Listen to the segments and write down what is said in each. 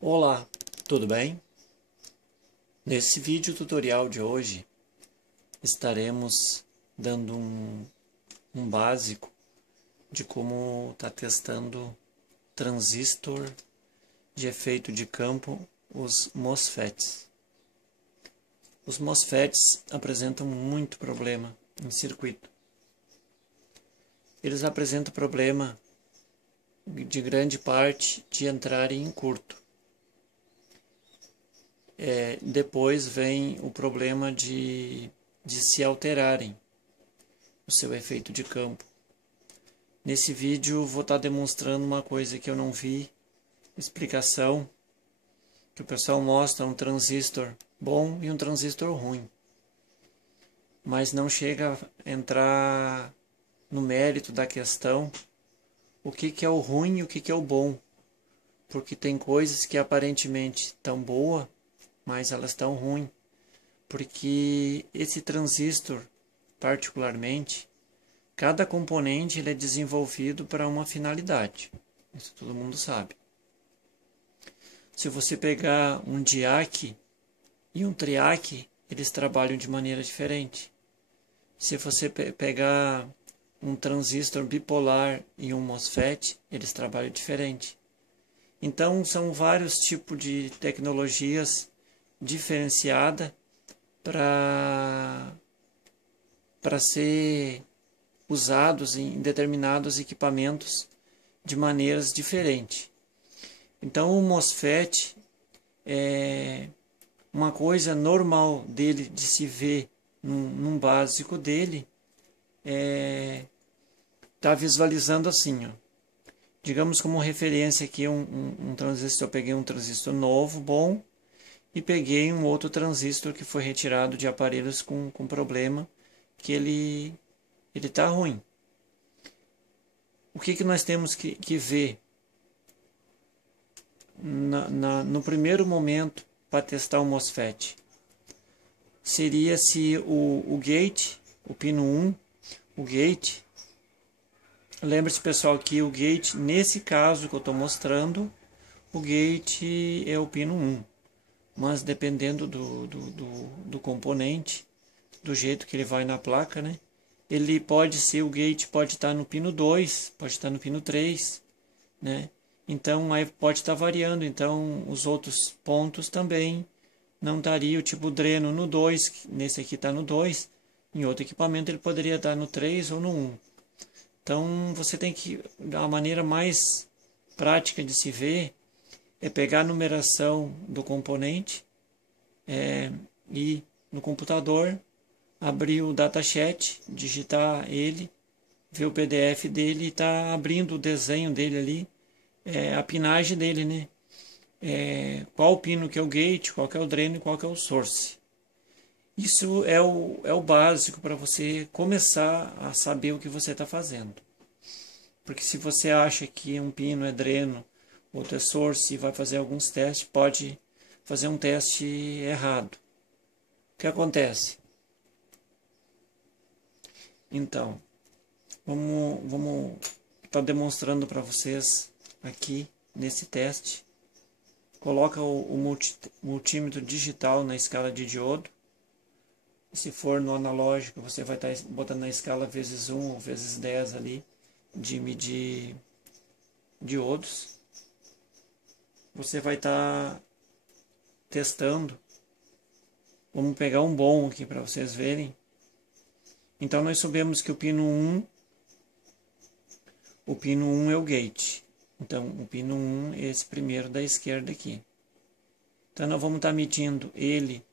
Olá, tudo bem? Nesse vídeo tutorial de hoje estaremos dando um básico de como está testando transistor de efeito de campo, os MOSFETs. Os MOSFETs apresentam muito problema em circuito. Eles apresentam problema de grande parte de entrarem em curto. Depois vem o problema de se alterarem o seu efeito de campo. Nesse vídeo vou estar demonstrando uma coisa que eu não vi explicação, que o pessoal mostra um transistor bom e um transistor ruim, mas não chega a entrar no mérito da questão o que é o ruim e o que é o bom, porque tem coisas que aparentemente estão boas, mas elas estão ruins, porque esse transistor, particularmente, cada componente ele é desenvolvido para uma finalidade. Isso todo mundo sabe. Se você pegar um diac e um triac, eles trabalham de maneira diferente. Se você pegar um transistor bipolar e um MOSFET, eles trabalham diferente. Então, são vários tipos de tecnologias diferenciada para ser usados em determinados equipamentos de maneiras diferentes. Então o MOSFET é uma coisa normal dele de se ver num básico dele, tá visualizando assim, ó. Digamos como referência aqui um transistor, eu peguei um transistor novo, bom, e peguei um outro transistor que foi retirado de aparelhos com problema, que ele está ruim. O que nós temos que ver no primeiro momento para testar o MOSFET? Seria se o gate, o pino 1, o gate, lembre-se pessoal que o gate, nesse caso que eu estou mostrando, o gate é o pino 1. Mas dependendo do componente, do jeito que ele vai na placa, né? Ele pode ser, o gate pode estar no pino 2, pode estar no pino 3, né? Então aí pode estar variando, então os outros pontos também não estaria, o tipo dreno no 2, nesse aqui está no 2, em outro equipamento ele poderia estar no 3 ou no 1. Então você tem que, a maneira mais prática de se ver é pegar a numeração do componente e no computador abrir o datasheet, digitar ele, ver o PDF dele e tá abrindo o desenho dele ali, a pinagem dele, né? Qual o pino que é o gate, qual que é o dreno e qual que é o source. Isso é o básico para você começar a saber o que você está fazendo. Porque se você acha que um pino é dreno, outro é source e vai fazer alguns testes, pode fazer um teste errado. O que acontece? Então, vamos estar demonstrando para vocês aqui nesse teste. Coloca o multímetro digital na escala de diodo. Se for no analógico, você vai estar botando na escala vezes 1 ou vezes 10 ali de medir diodos. Você vai estar testando. Vamos pegar um bom aqui para vocês verem. Então nós sabemos que o pino 1 é o gate. Então o pino 1 é esse primeiro da esquerda aqui. Então nós vamos estar medindo ele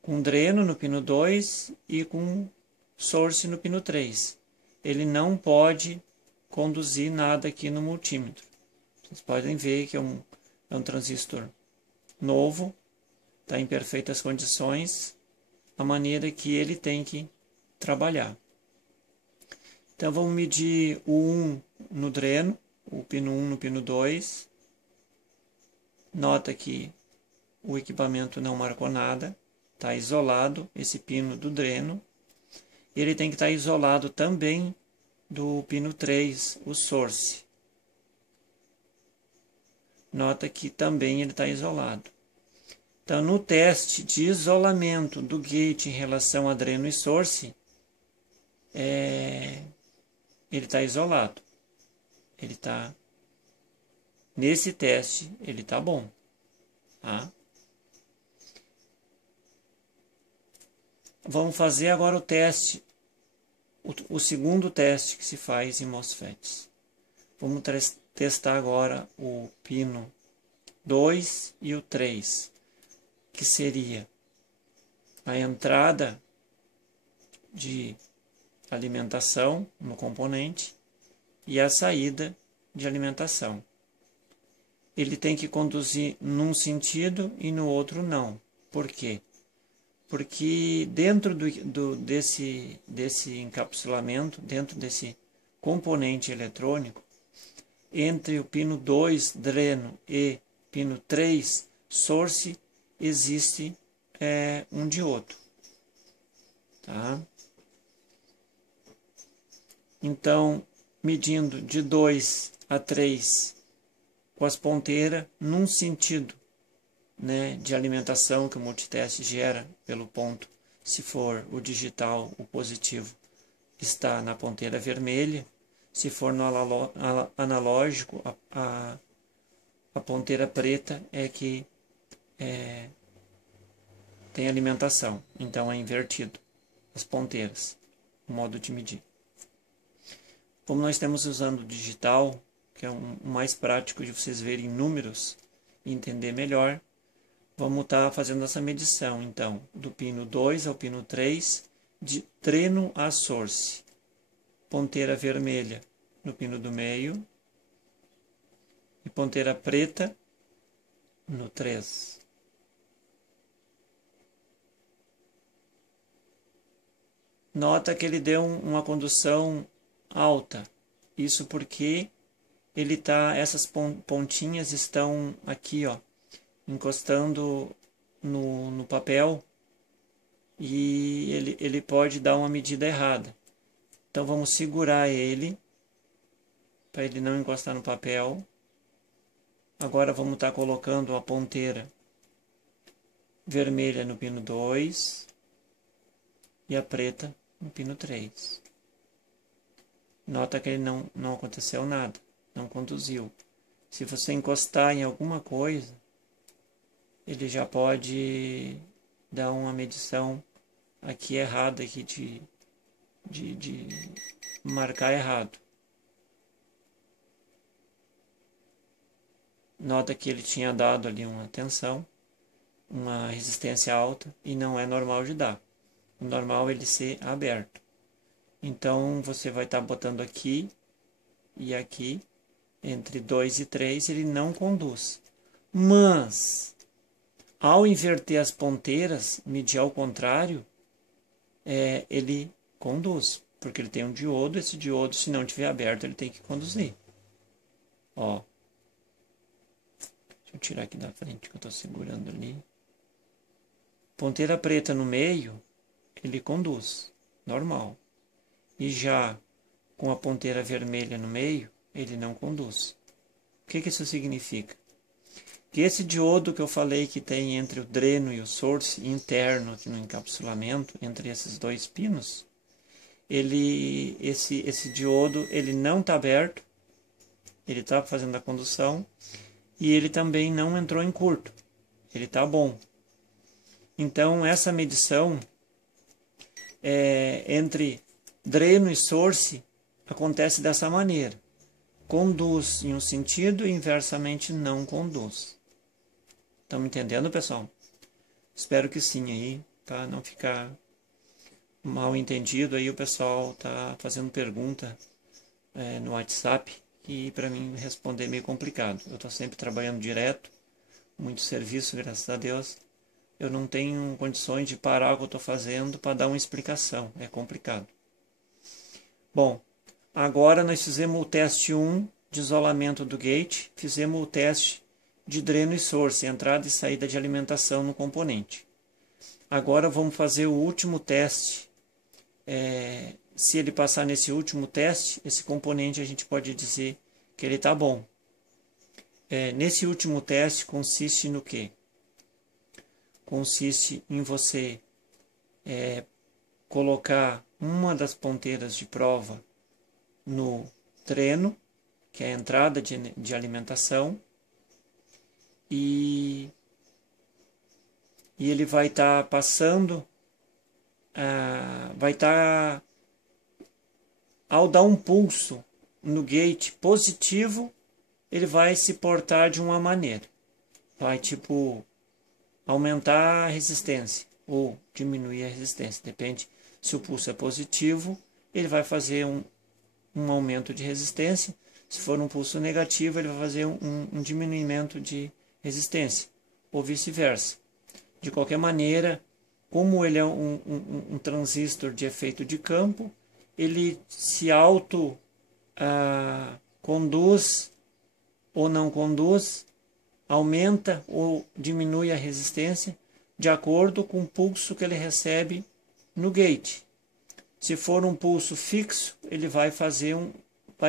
com dreno no pino 2 e com source no pino 3. Ele não pode conduzir nada aqui no multímetro. Vocês podem ver que é um transistor novo, está em perfeitas condições, a maneira que ele tem que trabalhar. Então vamos medir o 1 no dreno, o pino 1 no pino 2. Nota que o equipamento não marcou nada, está isolado esse pino do dreno. Ele tem que estar isolado também do pino 3, o source. Nota que também ele está isolado. Então, no teste de isolamento do gate em relação a dreno e source, ele está isolado. Ele está... Nesse teste, ele está bom. Tá? Vamos fazer agora o teste, o segundo teste que se faz em MOSFETs. Vamos testar agora o pino 2 e o 3, que seria a entrada de alimentação no componente e a saída de alimentação. Ele tem que conduzir num sentido e no outro não. Por quê? Porque dentro desse encapsulamento, dentro desse componente eletrônico, entre o pino 2, dreno, e pino 3, source, existe um diodo. Tá? Então, medindo de 2 a 3 com as ponteiras num sentido, né, de alimentação que o multiteste gera pelo ponto, se for o digital, o positivo está na ponteira vermelha, se for no analógico, a ponteira preta é que tem alimentação, então é invertido as ponteiras, o modo de medir. Como nós estamos usando o digital, que é o mais prático de vocês verem números e entender melhor, vamos estar fazendo essa medição, então, do pino 2 ao pino 3, de dreno a source. Ponteira vermelha no pino do meio e ponteira preta no 3. Nota que ele deu uma condução alta, isso porque ele tá, essas pontinhas estão aqui, ó, encostando no papel e ele pode dar uma medida errada. Então vamos segurar ele para ele não encostar no papel. Agora vamos estar colocando a ponteira vermelha no pino 2 e a preta no pino 3. Nota que ele não aconteceu nada, não conduziu. Se você encostar em alguma coisa, ele já pode dar uma medição aqui errada, aqui de marcar errado. Nota que ele tinha dado ali uma tensão, uma resistência alta, e não é normal de dar. O normal é ele ser aberto. Então, você vai estar botando aqui e aqui, entre 2 e 3, ele não conduz. Mas, ao inverter as ponteiras, medir ao contrário, ele conduz. Porque ele tem um diodo, esse diodo, se não estiver aberto, ele tem que conduzir. Ó. Deixa eu tirar aqui da frente, que eu estou segurando ali. Ponteira preta no meio, ele conduz, normal. E já com a ponteira vermelha no meio, ele não conduz. O que isso significa? Que esse diodo que eu falei que tem entre o dreno e o source interno aqui no encapsulamento, entre esses dois pinos, esse diodo ele não está aberto, ele está fazendo a condução e ele também não entrou em curto, ele está bom. Então essa medição entre dreno e source acontece dessa maneira. Conduz em um sentido e inversamente não conduz. Estão me entendendo, pessoal? Espero que sim aí, para não ficar mal entendido. Aí o pessoal tá fazendo pergunta no WhatsApp e para mim responder é meio complicado. Eu estou sempre trabalhando direto, muito serviço, graças a Deus. Eu não tenho condições de parar o que eu estou fazendo para dar uma explicação. É complicado. Bom, agora nós fizemos o teste 1 de isolamento do gate, fizemos o teste de dreno e source, entrada e saída de alimentação no componente. Agora vamos fazer o último teste. Se ele passar nesse último teste, esse componente a gente pode dizer que ele está bom. Nesse último teste consiste no quê? Consiste em você colocar uma das ponteiras de prova no dreno, que é a entrada de alimentação, e ele vai estar passando, ao dar um pulso no gate positivo, ele vai se portar de uma maneira. Vai, tipo, aumentar a resistência ou diminuir a resistência. Depende, se o pulso é positivo, ele vai fazer um aumento de resistência. Se for um pulso negativo, ele vai fazer um diminuimento de resistência, ou vice-versa. De qualquer maneira, como ele é um transistor de efeito de campo, ele se conduz ou não conduz, aumenta ou diminui a resistência de acordo com o pulso que ele recebe no gate. Se for um pulso fixo, ele vai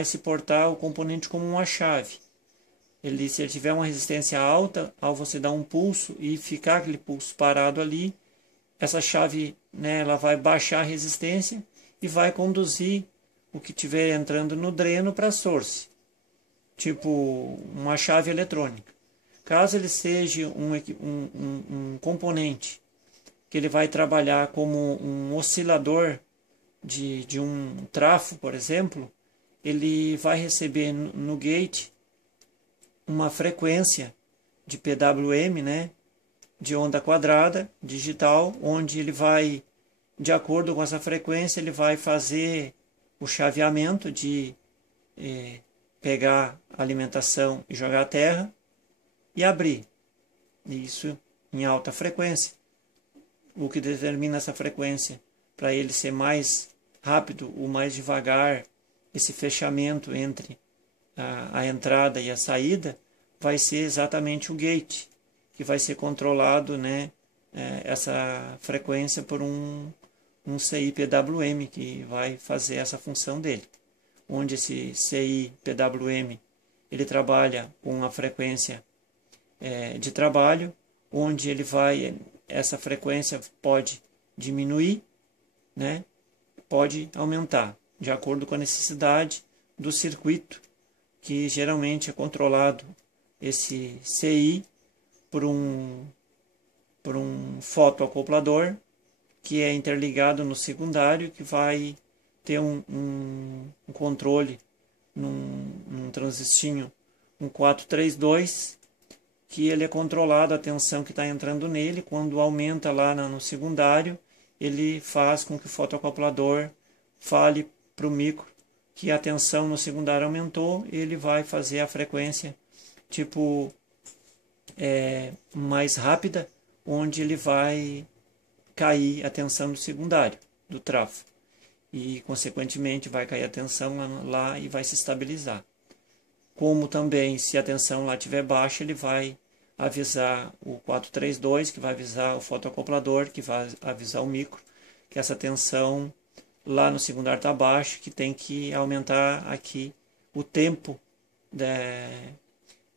se portar o componente como uma chave. Se ele tiver uma resistência alta, ao você dar um pulso e ficar aquele pulso parado ali, essa chave, né, ela vai baixar a resistência e vai conduzir o que estiver entrando no dreno para a source, tipo uma chave eletrônica. Caso ele seja um componente que ele vai trabalhar como um oscilador de um trafo, por exemplo, ele vai receber no gate uma frequência de PWM, né, de onda quadrada digital, onde ele vai, de acordo com essa frequência, ele vai fazer o chaveamento de pegar a alimentação e jogar a terra e abrir. Isso em alta frequência. O que determina essa frequência para ele ser mais rápido ou mais devagar, esse fechamento entre a entrada e a saída, vai ser exatamente o gate, que vai ser controlado, né, essa frequência por um CI PWM, que vai fazer essa função dele. Onde esse CI PWM ele trabalha com a frequência de trabalho, onde essa frequência pode diminuir, né, pode aumentar, de acordo com a necessidade do circuito, que geralmente é controlado esse CI por um fotoacoplador, que é interligado no secundário, que vai ter um controle num transistinho, um 432, que ele é controlado a tensão que está entrando nele. Quando aumenta lá no secundário, ele faz com que o fotoacoplador fale para o micro que a tensão no secundário aumentou, e ele vai fazer a frequência tipo mais rápida, onde ele vai cair a tensão do secundário, do trafo. E, consequentemente, vai cair a tensão lá e vai se estabilizar. Como também, se a tensão lá estiver baixa, ele vai avisar o 432, que vai avisar o fotoacoplador, que vai avisar o micro, que essa tensão lá no secundário está baixa, que tem que aumentar aqui o tempo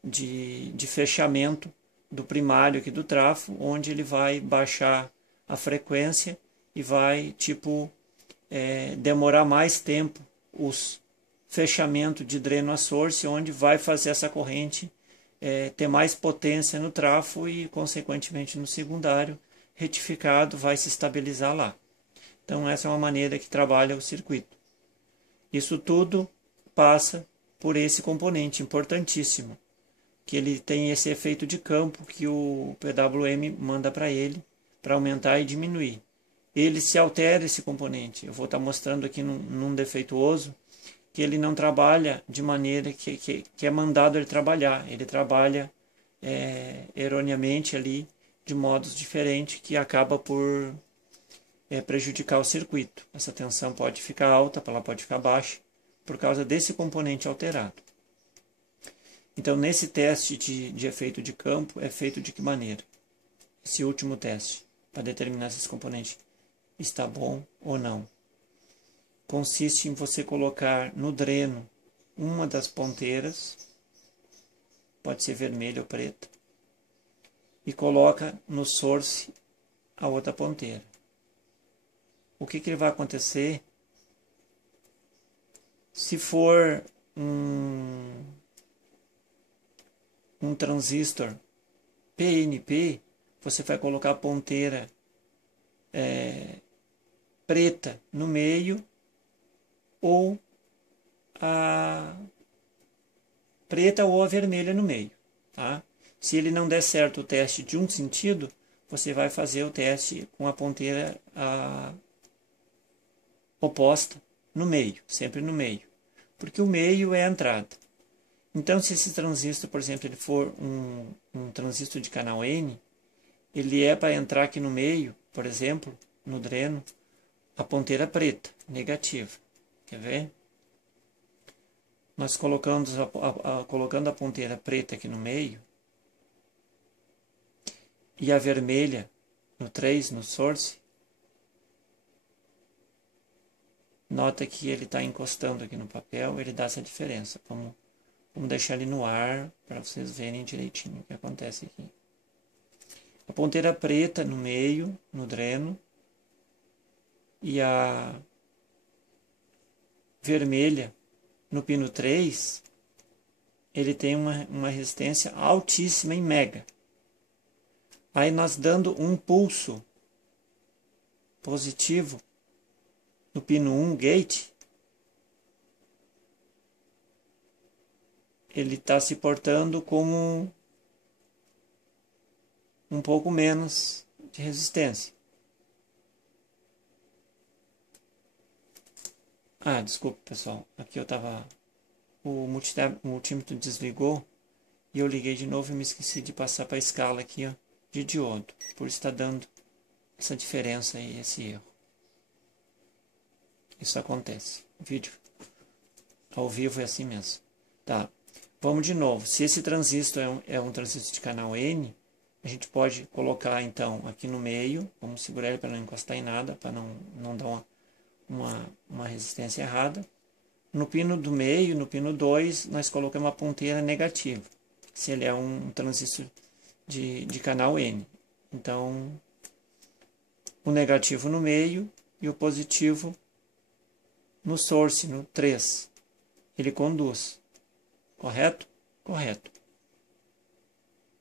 de fechamento do primário aqui do trafo, onde ele vai baixar a frequência e vai demorar mais tempo os fechamento de dreno a source, onde vai fazer essa corrente ter mais potência no trafo e, consequentemente, no secundário retificado vai se estabilizar lá. Então, essa é uma maneira que trabalha o circuito. Isso tudo passa por esse componente importantíssimo, que ele tem esse efeito de campo que o PWM manda para ele, para aumentar e diminuir. Ele se altera, esse componente. Eu vou estar mostrando aqui num defeituoso, que ele não trabalha de maneira que é mandado ele trabalhar. Ele trabalha erroneamente ali, de modos diferentes, que acaba por prejudicar o circuito. Essa tensão pode ficar alta, ela pode ficar baixa, por causa desse componente alterado. Então, nesse teste de efeito de campo, é feito de que maneira? Esse último teste, para determinar se esse componente está bom ou não. Consiste em você colocar no dreno uma das ponteiras pode ser vermelha ou preta, e coloca no source a outra ponteira. O que vai acontecer se for um transistor PNP? Você vai colocar a ponteira preta no meio ou a preta ou a vermelha no meio, tá? Se ele não der certo o teste de um sentido, você vai fazer o teste com a ponteira oposta no meio, sempre no meio, porque o meio é a entrada. Então, se esse transistor, por exemplo, ele for um transistor de canal N, ele é para entrar aqui no meio, por exemplo, no dreno, a ponteira preta, negativa. Quer ver? Nós colocando a ponteira preta aqui no meio e a vermelha no 3, no source, nota que ele está encostando aqui no papel, ele dá essa diferença. Vamos deixar ele no ar para vocês verem direitinho o que acontece aqui. A ponteira preta no meio, no dreno, e a vermelha no pino 3, ele tem uma resistência altíssima em mega. Aí nós dando um pulso positivo no pino 1 gate, ele está se portando como um pouco menos de resistência. Desculpa, pessoal. Aqui o multímetro desligou e eu liguei de novo e me esqueci de passar para a escala aqui, ó, de diodo. Por isso está dando essa diferença aí, esse erro. Isso acontece. O vídeo ao vivo é assim mesmo. Tá. Vamos de novo. Se esse transistor é um transistor de canal N, a gente pode colocar então aqui no meio. Vamos segurar ele para não encostar em nada, para não dar uma resistência errada. No pino do meio, no pino 2, nós colocamos uma ponteira negativa, se ele é um transistor de canal N. Então, o negativo no meio e o positivo no source, no 3. Ele conduz. Correto? Correto.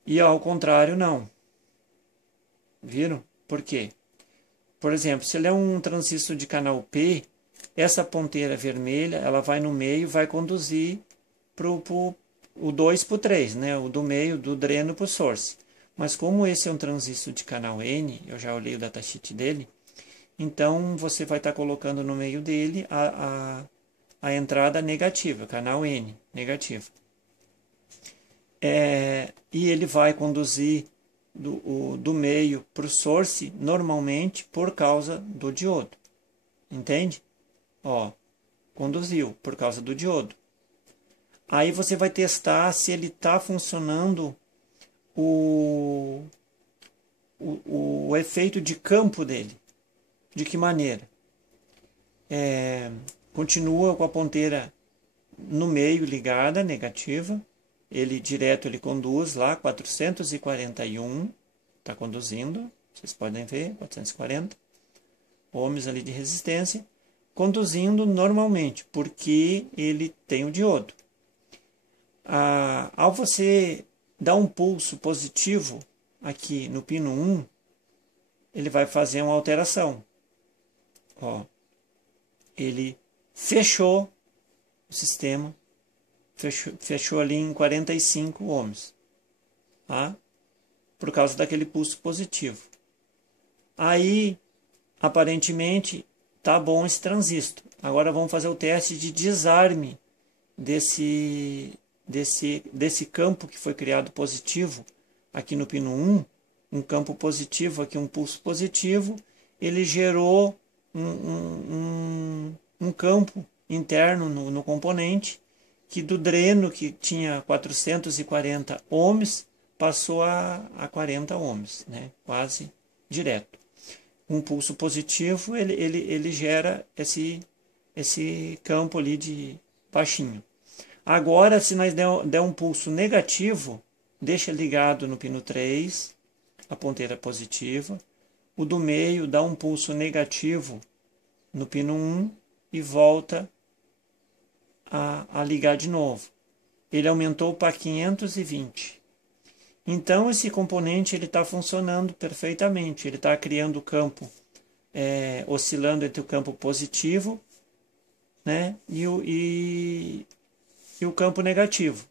E ao contrário, não. Viram? Por quê? Por exemplo, se ele é um transistor de canal P, essa ponteira vermelha, ela vai no meio, vai conduzir o 2 para o 3, né? O do meio, do dreno para o source. Mas como esse é um transistor de canal N, eu já olhei o datasheet dele, então você vai estar colocando no meio dele a entrada negativa, canal N, negativa. E ele vai conduzir do meio para o source, normalmente, por causa do diodo. Entende? Ó, conduziu por causa do diodo. Aí você vai testar se ele está funcionando o efeito de campo dele. De que maneira? Continua com a ponteira no meio ligada, negativa. Ele direto, ele conduz lá, 441, está conduzindo, vocês podem ver, 440 ohms ali de resistência, conduzindo normalmente, porque ele tem o diodo. Ao você dar um pulso positivo aqui no pino 1, ele vai fazer uma alteração. Ó, ele fechou o sistema, fechou ali em 45 ohms, tá? Por causa daquele pulso positivo. Aí, aparentemente, tá bom esse transistor. Agora vamos fazer o teste de desarme desse campo que foi criado positivo aqui no pino 1, um campo positivo aqui, um pulso positivo, ele gerou um campo interno no componente, que do dreno, que tinha 440 ohms, passou a 40 ohms, né? Quase direto. Um pulso positivo, ele gera esse campo ali de baixinho. Agora, se nós der um pulso negativo, deixa ligado no pino 3, a ponteira positiva. O do meio dá um pulso negativo no pino 1 e volta a ligar de novo. Ele aumentou para 520. Então, esse componente está funcionando perfeitamente. Ele está criando o campo, oscilando entre o campo positivo, né, e o campo negativo,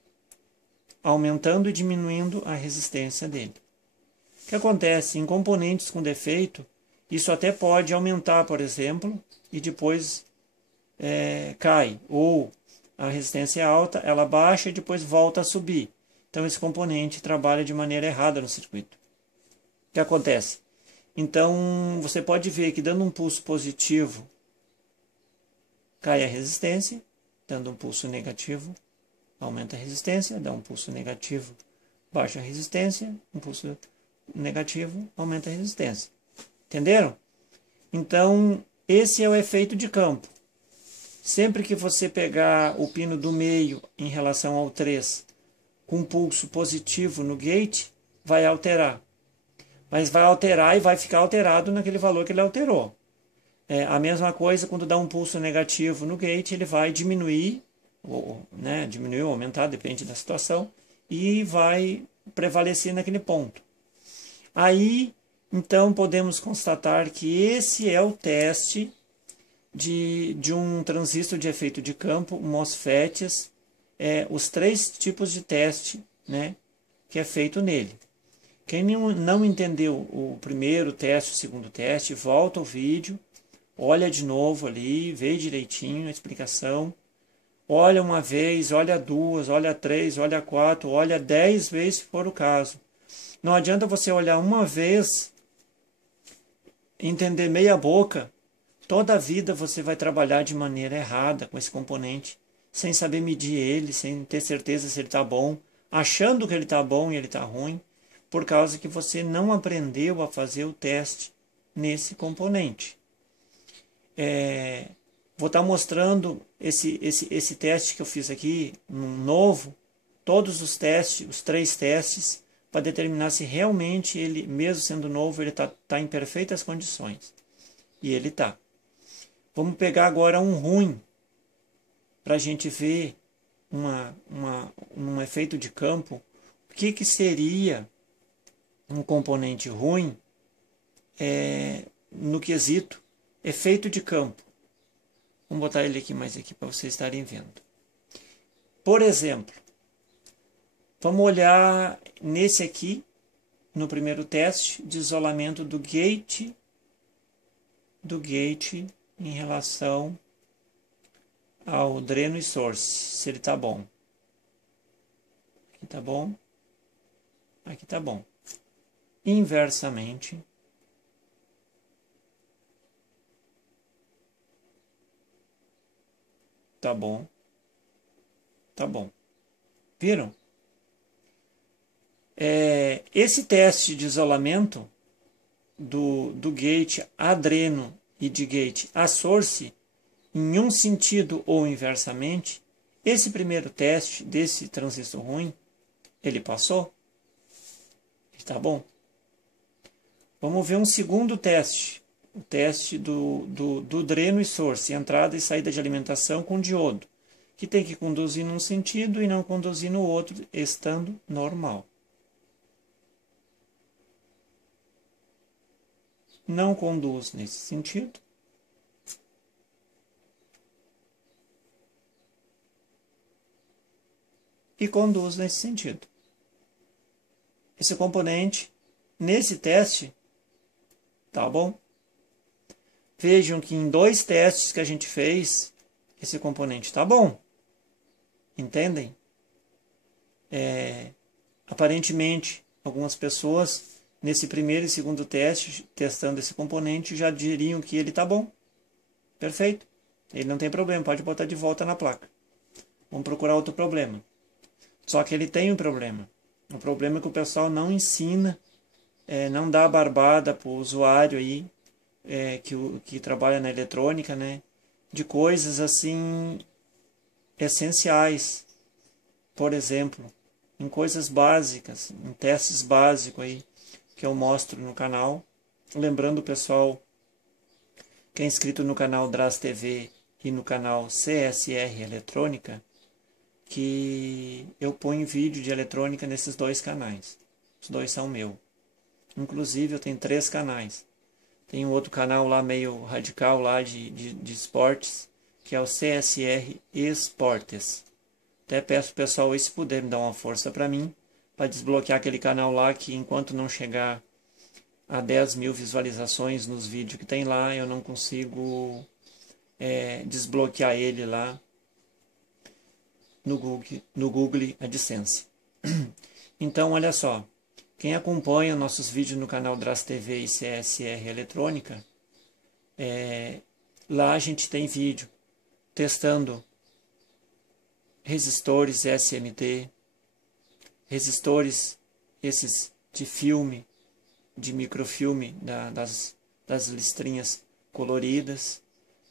aumentando e diminuindo a resistência dele. O que acontece? Em componentes com defeito, isso até pode aumentar, por exemplo, e depois cai. Ou a resistência é alta, ela baixa e depois volta a subir. Então, esse componente trabalha de maneira errada no circuito. O que acontece? Então, você pode ver que dando um pulso positivo, cai a resistência. Dando um pulso negativo, aumenta a resistência. Dá um pulso negativo, baixa a resistência. Um pulso negativo, aumenta a resistência. Entenderam? Então, esse é o efeito de campo. Sempre que você pegar o pino do meio em relação ao 3 com pulso positivo no gate, vai alterar. Mas vai alterar e vai ficar alterado naquele valor que ele alterou. A mesma coisa quando dá um pulso negativo no gate, ele vai diminuir, diminuir ou aumentar, depende da situação, e vai prevalecer naquele ponto. Aí, então, podemos constatar que esse é o teste de um transistor de efeito de campo, MOSFETs, os 3 tipos de teste, né, que é feito nele. Quem não entendeu o primeiro teste, o segundo teste, volta ao vídeo, olha de novo ali, vê direitinho a explicação, olha uma vez, olha 2, olha 3, olha 4, olha 10 vezes se for o caso. Não adianta você olhar uma vez, entender meia boca, toda a vida você vai trabalhar de maneira errada com esse componente, sem saber medir ele, sem ter certeza se ele está bom, achando que ele está bom e ele está ruim, por causa que você não aprendeu a fazer o teste nesse componente. Vou estar mostrando esse teste que eu fiz aqui, novo, todos os testes, os 3 testes, para determinar se realmente ele, mesmo sendo novo, ele está em perfeitas condições. E ele está. Vamos pegar agora um ruim, para a gente ver um efeito de campo. O que seria um componente ruim no quesito efeito de campo? Vamos botar ele aqui mais aqui para vocês estarem vendo. Por exemplo, vamos olhar nesse aqui, no primeiro teste de isolamento do gate em relação ao dreno e source, se ele está bom. Aqui está bom, aqui está bom. Inversamente, tá bom, tá bom. Viram? Esse teste de isolamento do gate a dreno e de gate a source, em um sentido ou inversamente, esse primeiro teste desse transistor ruim, ele passou? Está bom? Vamos ver um segundo teste. O teste do dreno e source, entrada e saída de alimentação com diodo, que tem que conduzir num sentido e não conduzir no outro, estando normal. Não conduz nesse sentido. E conduz nesse sentido. Esse componente, nesse teste, tá bom? Vejam que em 2 testes que a gente fez, esse componente tá bom. Entendem? Aparentemente, algumas pessoas, nesse primeiro e segundo teste, testando esse componente, já diriam que ele tá bom. Perfeito. Ele não tem problema, pode botar de volta na placa. Vamos procurar outro problema. Só que ele tem um problema. O problema é que o pessoal não ensina, não dá a barbada para o usuário aí, que trabalha na eletrônica, né, de coisas assim essenciais por exemplo, em coisas básicas, em testes básicos aí que eu mostro no canal. Lembrando, pessoal, quem é inscrito no canal Dras TV e no canal CSR Eletrônica, que eu ponho vídeo de eletrônica nesses dois canais. Os dois são meus. Inclusive, eu tenho 3 canais. Tem um outro canal lá meio radical lá de esportes, que é o CSR Esportes. Até peço pro pessoal aí, se puder me dar uma força para mim, para desbloquear aquele canal lá, que enquanto não chegar a 10 mil visualizações nos vídeos que tem lá, eu não consigo desbloquear ele lá no Google AdSense. Então, olha só, quem acompanha nossos vídeos no canal Dras TV e CSR Eletrônica, lá a gente tem vídeo testando resistores SMT, resistores esses de filme, de microfilme das listrinhas coloridas,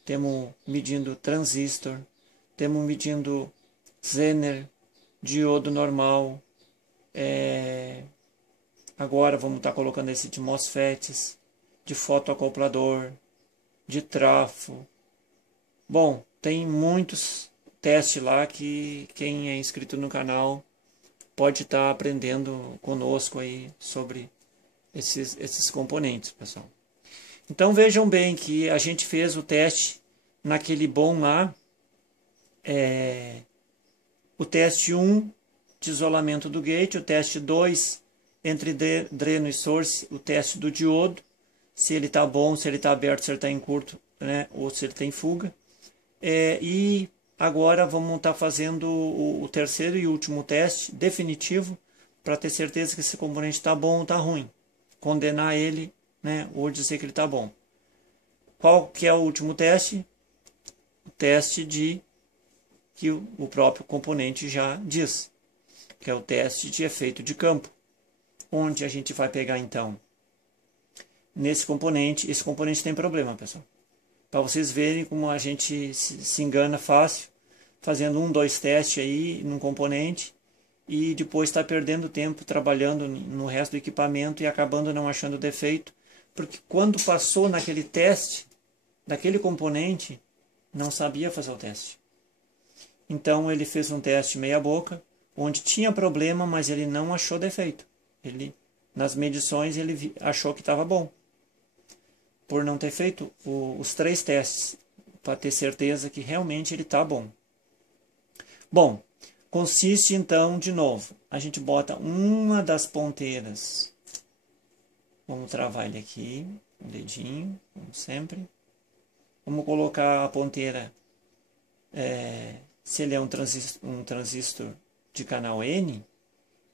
temos medindo transistor, temos medindo Zener, diodo normal, agora vamos estar colocando esse de MOSFETs, de fotoacoplador, de trafo. Bom, tem muitos testes lá que quem é inscrito no canal pode estar aprendendo conosco aí sobre esses componentes, pessoal. Então vejam bem que a gente fez o teste naquele bom lá, o teste 1 de isolamento do gate, o teste 2 entre dreno e source, o teste do diodo, se ele está bom, se ele está aberto, se ele está em curto, né, ou se ele tem fuga. E agora vamos estar fazendo o terceiro e último teste definitivo para ter certeza que esse componente está bom ou está ruim. Condenar ele, né, ou dizer que ele está bom. Qual que é o último teste? O teste que o próprio componente já diz, que é o teste de efeito de campo, onde a gente vai pegar então nesse componente. Esse componente tem problema, pessoal, para vocês verem como a gente se engana fácil, fazendo 1, 2 testes aí num componente e depois está perdendo tempo trabalhando no resto do equipamento e acabando não achando defeito, porque quando passou naquele teste daquele componente, não sabia fazer o teste. Então ele fez um teste meia boca, onde tinha problema, mas ele não achou defeito. Nas medições ele achou que estava bom, por não ter feito os 3 testes, para ter certeza que realmente ele está bom. Bom, consiste então, de novo, a gente bota uma das ponteiras, vamos travar ele aqui, o dedinho, como sempre. Vamos colocar a ponteira, se ele é um transistor de canal N,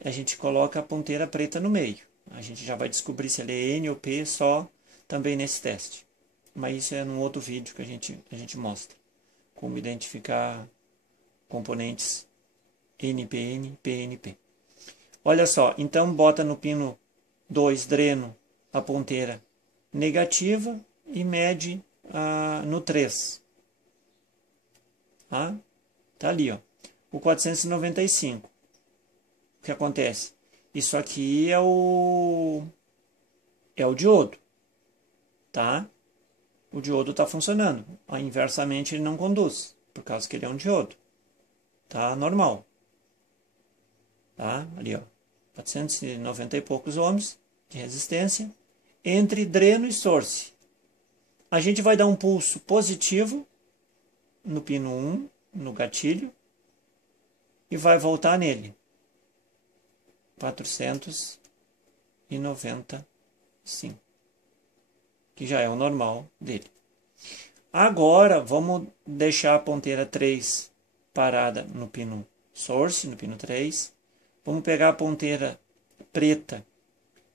a gente coloca a ponteira preta no meio. A gente já vai descobrir se ele é N ou P só também nesse teste. Mas isso é num outro vídeo que a gente mostra. Como identificar componentes NPN, PNP. Olha só, então bota no pino 2 dreno a ponteira negativa e mede no 3. Tá ali, ó. O 495. O que acontece? Isso aqui é o diodo, tá? O diodo está funcionando. Inversamente ele não conduz, por causa que ele é um diodo. Tá normal. Tá? Ali, ó. 490 e poucos ohms de resistência entre dreno e source. A gente vai dar um pulso positivo no pino 1, no gatilho, e vai voltar nele. 495, que já é o normal dele. Agora, vamos deixar a ponteira 3 parada no pino source, no pino 3. Vamos pegar a ponteira preta,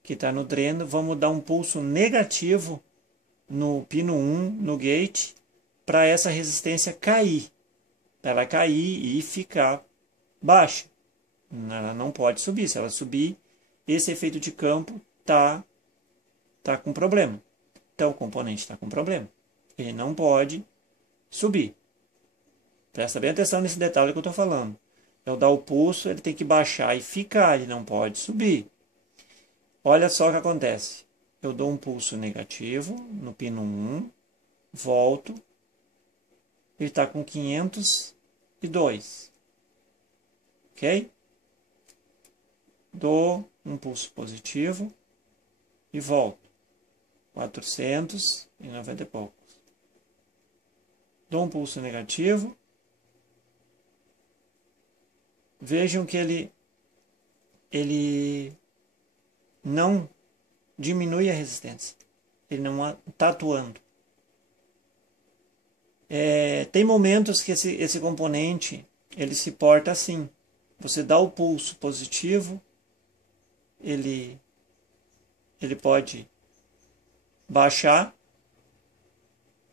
que está no dreno, vamos dar um pulso negativo no pino 1, no gate, para essa resistência cair. Para ela cair e ficar baixa. Ela não pode subir. Se ela subir, esse efeito de campo tá com problema. Então o componente está com problema. Ele não pode subir. Presta bem atenção nesse detalhe que eu estou falando. Eu dar o pulso, ele tem que baixar e ficar, ele não pode subir. Olha só o que acontece. Eu dou um pulso negativo no pino 1, volto, ele está com 502, ok? Dou um pulso positivo e volto, 490 e poucos. Dou um pulso negativo, vejam que ele não diminui a resistência, ele não está atuando. Tem momentos que esse componente ele se porta assim. Você dá o pulso positivo, ele pode baixar,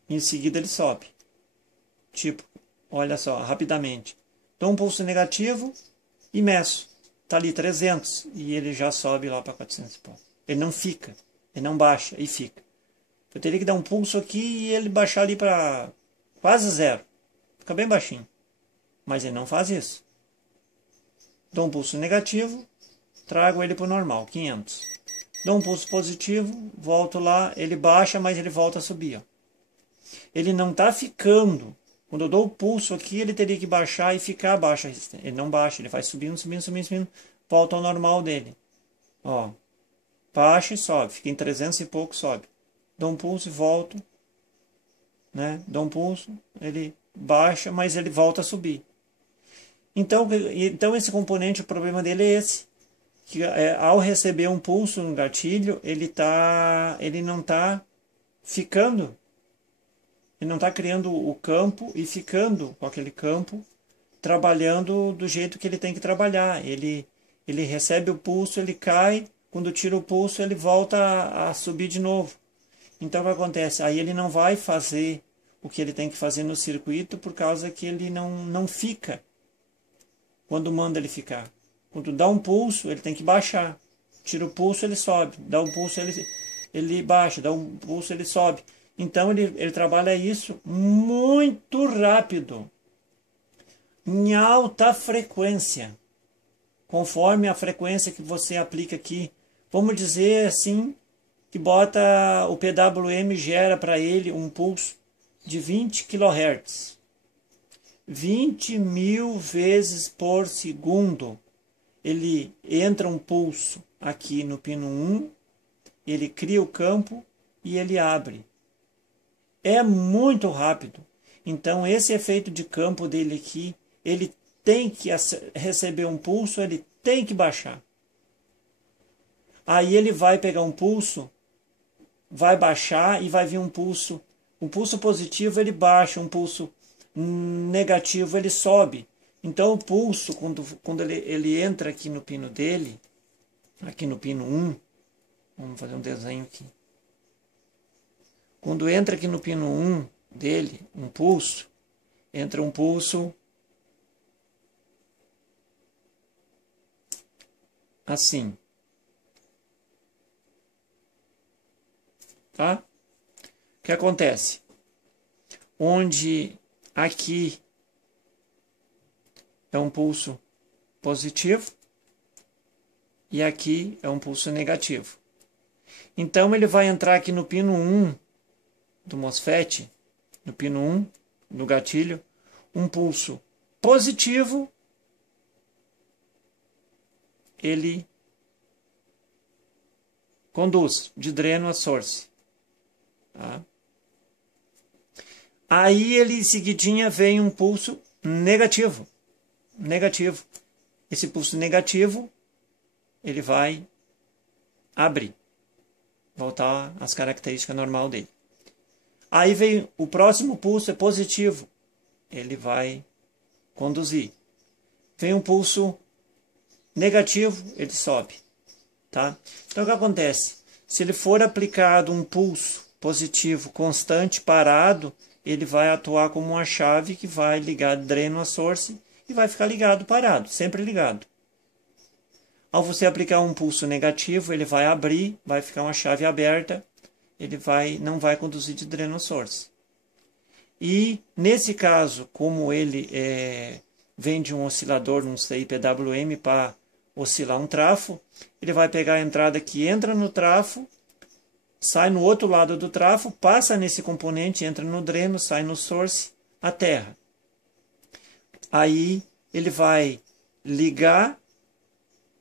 em seguida ele sobe. Tipo, olha só, rapidamente. Dou um pulso negativo e meço. Está ali 300 e ele já sobe lá para 400 e pouco. Ele não fica, ele não baixa e fica. Eu teria que dar um pulso aqui e ele baixar ali para quase zero. Fica bem baixinho. Mas ele não faz isso. Dou um pulso negativo, trago ele para o normal, 500. Dou um pulso positivo, volto lá, ele baixa, mas ele volta a subir. Ó. Ele não está ficando. Quando eu dou o pulso aqui, ele teria que baixar e ficar abaixo a resistência. Ele não baixa, ele vai subindo, subindo, subindo, subindo. Volta ao normal dele. Ó, baixa e sobe. Fica em 300 e pouco, sobe. Dou um pulso e volto. Né? Dou um pulso, ele baixa, mas ele volta a subir. Então esse componente, o problema dele é esse. Que ao receber um pulso no gatilho, ele não está ficando. Ele não está criando o campo e ficando com aquele campo, trabalhando do jeito que ele tem que trabalhar. Ele recebe o pulso, ele cai, quando tira o pulso ele volta a subir de novo. Então o que acontece? Aí ele não vai fazer o que ele tem que fazer no circuito por causa que ele não fica quando manda ele ficar. Quando dá um pulso, ele tem que baixar. Tira o pulso, ele sobe. Dá um pulso, ele baixa. Dá um pulso, ele sobe. Então ele trabalha isso muito rápido, em alta frequência, conforme a frequência que você aplica aqui. Vamos dizer assim, que bota o PWM gera para ele um pulso de 20 kHz. 20.000 vezes por segundo. Ele entra um pulso aqui no pino 1, ele cria o campo e ele abre. É muito rápido. Então esse efeito de campo dele aqui, ele tem que receber um pulso, ele tem que baixar. Aí ele vai pegar um pulso, vai baixar e vai vir um pulso. Um pulso positivo ele baixa, um pulso negativo ele sobe. Então o pulso, quando ele entra aqui no pino dele, aqui no pino 1, vamos fazer um desenho aqui. Quando entra aqui no pino 1 dele, um pulso, entra um pulso assim. Tá? O que acontece? Onde aqui é um pulso positivo e aqui é um pulso negativo. Então ele vai entrar aqui no pino 1 do MOSFET, no pino 1 do gatilho, um pulso positivo, ele conduz de dreno a source. Tá? Aí ele em seguidinha vem um pulso negativo. Negativo. Esse pulso negativo, ele vai abrir. Voltar às características normais dele. Aí vem o próximo pulso, é positivo. Ele vai conduzir. Vem um pulso negativo, ele sobe. Tá? Então o que acontece? Se ele for aplicado um pulso positivo constante, parado, ele vai atuar como uma chave que vai ligar dreno a source e vai ficar ligado, parado, sempre ligado. Ao você aplicar um pulso negativo, ele vai abrir, vai ficar uma chave aberta, ele não vai conduzir de dreno a source. E nesse caso, como ele vem de um oscilador, num CI PWM, para oscilar um trafo. Ele vai pegar a entrada que entra no trafo, sai no outro lado do trafo, passa nesse componente, entra no dreno, sai no source, aterra. Aí ele vai ligar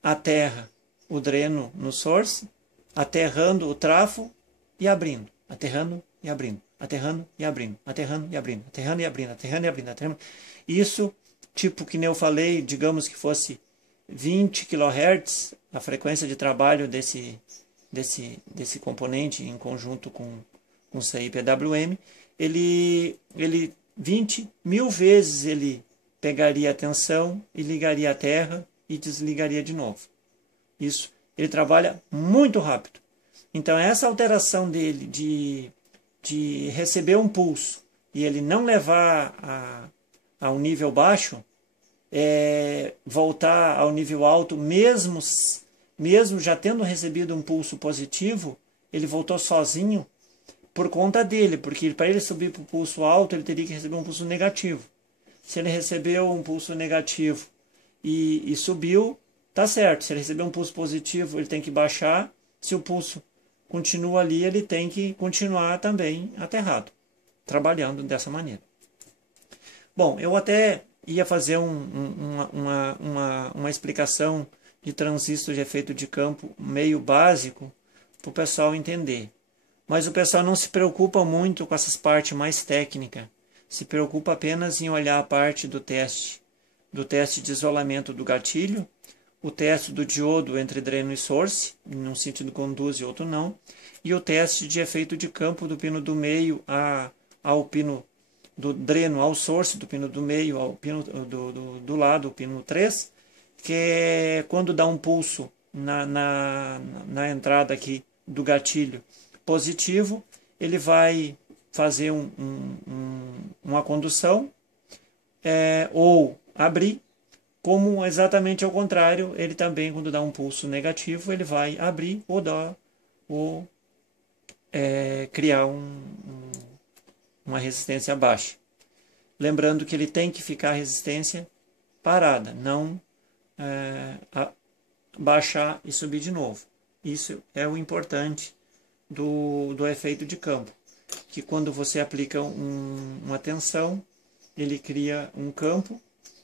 a terra, o dreno no source, aterrando o trafo e abrindo, aterrando e abrindo, aterrando e abrindo, aterrando e abrindo, aterrando e abrindo, aterrando e abrindo, aterrando. Isso, tipo que nem eu falei, digamos que fosse 20 kHz, a frequência de trabalho desse componente em conjunto com o CI PWM, ele 20.000 vezes ele pegaria a tensão e ligaria a terra e desligaria de novo. Isso, ele trabalha muito rápido. Então, essa alteração dele de receber um pulso e ele não levar a um nível baixo, voltar ao nível alto, mesmo já tendo recebido um pulso positivo, ele voltou sozinho por conta dele, porque para ele subir para o pulso alto, ele teria que receber um pulso negativo. Se ele recebeu um pulso negativo e subiu, tá certo. Se ele receber um pulso positivo, ele tem que baixar. Se o pulso continua ali, ele tem que continuar também aterrado, trabalhando dessa maneira. Bom, eu até ia fazer uma explicação de transistor de efeito de campo meio básico para o pessoal entender. Mas o pessoal não se preocupa muito com essas partes mais técnicas. Se preocupa apenas em olhar a parte do teste de isolamento do gatilho, o teste do diodo entre dreno e source, num sentido conduz e outro não, e o teste de efeito de campo do pino do meio ao pino do dreno ao source, do pino do meio ao pino do lado, o pino 3, que é quando dá um pulso na entrada aqui do gatilho positivo, ele vai fazer uma condução ou abrir, como exatamente ao contrário, ele também, quando dá um pulso negativo, ele vai abrir ou criar uma resistência baixa. Lembrando que ele tem que ficar a resistência parada, não baixar e subir de novo. Isso é o importante do efeito de campo, que quando você aplica uma tensão, ele cria um campo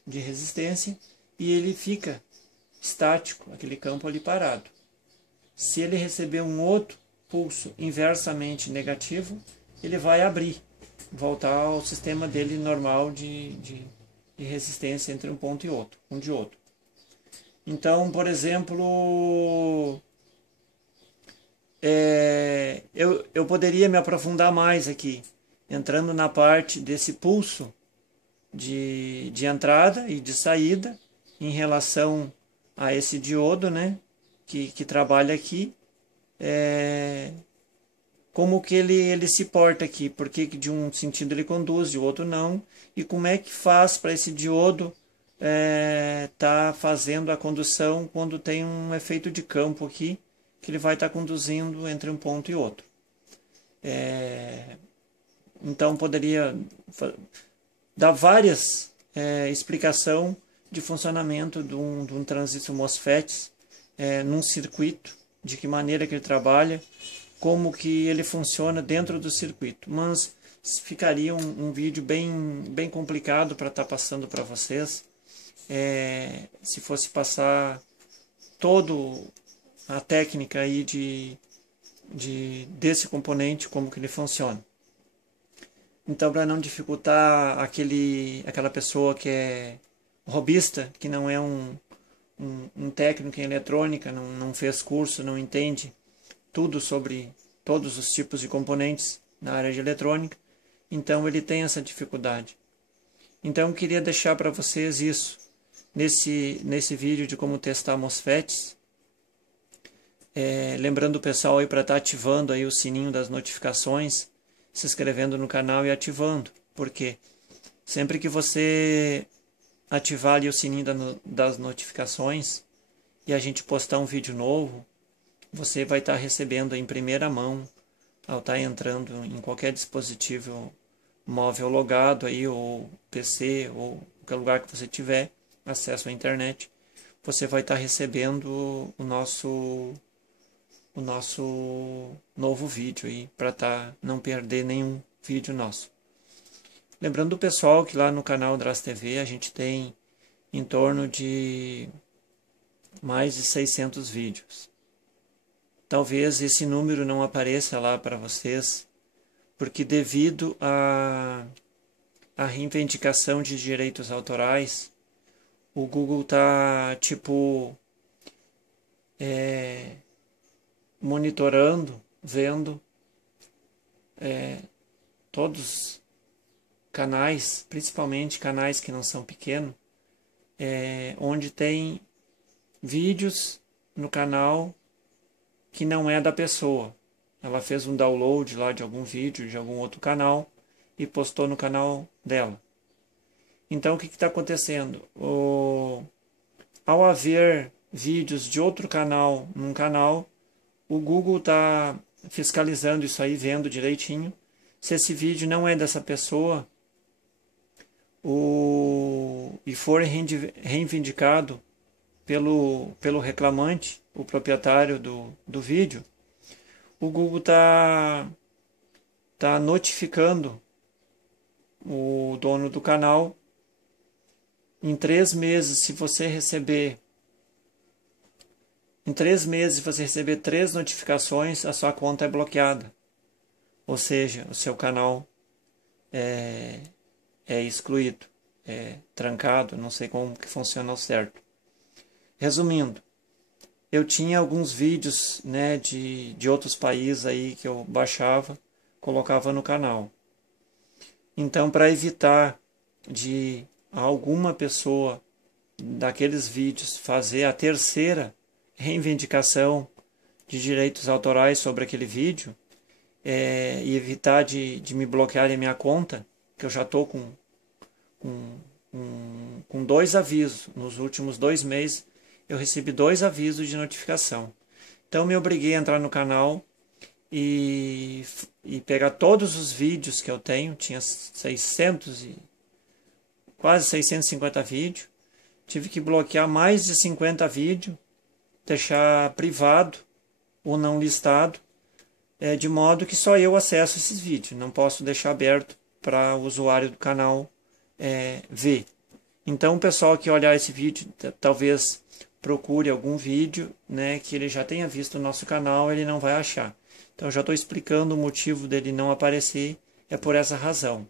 de resistência e ele fica estático, aquele campo ali parado. Se ele receber um outro pulso inversamente negativo, ele vai abrir, voltar ao sistema dele normal de resistência entre um ponto e outro, um de outro. Então, por exemplo, eu poderia me aprofundar mais aqui, entrando na parte desse pulso de entrada e de saída em relação a esse diodo, né, que trabalha aqui, como que ele se porta aqui, porque de um sentido ele conduz, de outro não, e como é que faz para esse diodo tá fazendo a condução quando tem um efeito de campo aqui, que ele vai estar conduzindo entre um ponto e outro. Então poderia dar várias explicação de funcionamento de um transistor MOSFET num circuito, de que maneira que ele trabalha, como que ele funciona dentro do circuito. Mas ficaria um vídeo bem complicado para estar passando para vocês, se fosse passar todo a técnica aí desse componente, como que ele funciona. Então, para não dificultar aquela pessoa que é hobbyista, que não é um técnico em eletrônica, não fez curso, não entende tudo sobre todos os tipos de componentes na área de eletrônica, então ele tem essa dificuldade. Então, eu queria deixar para vocês isso, nesse vídeo de como testar MOSFETs. Lembrando o pessoal aí para estar ativando aí o sininho das notificações, se inscrevendo no canal e ativando, porque sempre que você ativar ali o sininho das notificações e a gente postar um vídeo novo, você vai estar recebendo em primeira mão ao estar entrando em qualquer dispositivo móvel logado aí, ou PC ou qualquer lugar que você tiver acesso à internet, você vai estar recebendo o nosso novo vídeo aí, para não perder nenhum vídeo nosso. Lembrando o pessoal que lá no canal Dras TV a gente tem em torno de mais de 600 vídeos. Talvez esse número não apareça lá para vocês, porque devido à reivindicação de direitos autorais, o Google tá tipo monitorando, vendo todos canais, principalmente canais que não são pequenos, onde tem vídeos no canal que não é da pessoa. Ela fez um download lá de algum vídeo de algum outro canal e postou no canal dela. Então o que está acontecendo? Ao haver vídeos de outro canal num canal, o Google está fiscalizando isso aí, vendo direitinho. Se esse vídeo não é dessa pessoa e for reivindicado pelo reclamante, o proprietário do vídeo, o Google tá notificando o dono do canal. Em 3 meses, se você receber 3 notificações, a sua conta é bloqueada. Ou seja, o seu canal é excluído, é trancado, não sei como que funciona ao certo. Resumindo, eu tinha alguns vídeos, né, de outros países aí que eu baixava, colocava no canal. Então, para evitar de alguma pessoa daqueles vídeos fazer a terceira reivindicação de direitos autorais sobre aquele vídeo, e evitar de me bloquear a minha conta, que eu já estou com 2 avisos. Nos últimos 2 meses eu recebi 2 avisos de notificação. Então me obriguei a entrar no canal e pegar todos os vídeos que eu tenho. Tinha quase 650 vídeos. Tive que bloquear mais de 50 vídeos, deixar privado ou não listado, de modo que só eu acesso esses vídeos. Não posso deixar aberto para o usuário do canal ver. Então o pessoal que olhar esse vídeo, talvez procure algum vídeo, né, que ele já tenha visto no nosso canal, ele não vai achar. Então já estou explicando o motivo dele não aparecer, é por essa razão.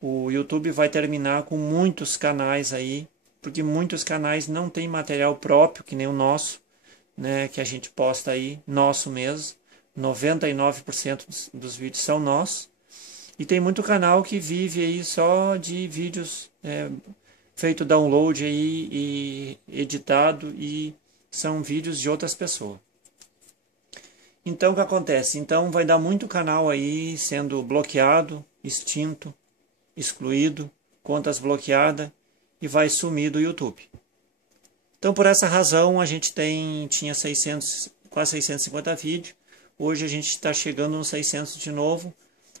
O YouTube vai terminar com muitos canais aí, porque muitos canais não têm material próprio, que nem o nosso, né, que a gente posta aí, nosso mesmo. 99% dos vídeos são nossos. E tem muito canal que vive aí só de vídeos feito download aí e editado, e são vídeos de outras pessoas. Então o que acontece? Então vai dar muito canal aí sendo bloqueado, extinto, excluído, contas bloqueadas, e vai sumir do YouTube. Então por essa razão a gente tinha quase 650 vídeos. Hoje a gente está chegando nos 600 de novo,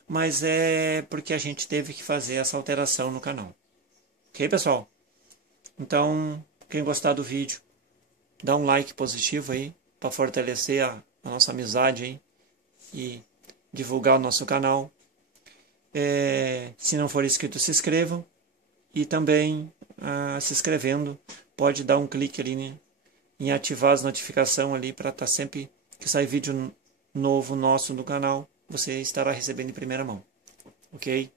mas é porque a gente teve que fazer essa alteração no canal. Ok, pessoal? Então, quem gostar do vídeo, dá um like positivo aí, para fortalecer a nossa amizade aí, e divulgar o nosso canal. Se não for inscrito, se inscrevam. E também, se inscrevendo, pode dar um clique ali, né, em ativar as notificações ali, para estar sempre que sair vídeo novo nosso no canal, você estará recebendo em primeira mão. Ok?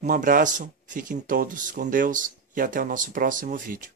Um abraço, fiquem todos com Deus e até o nosso próximo vídeo.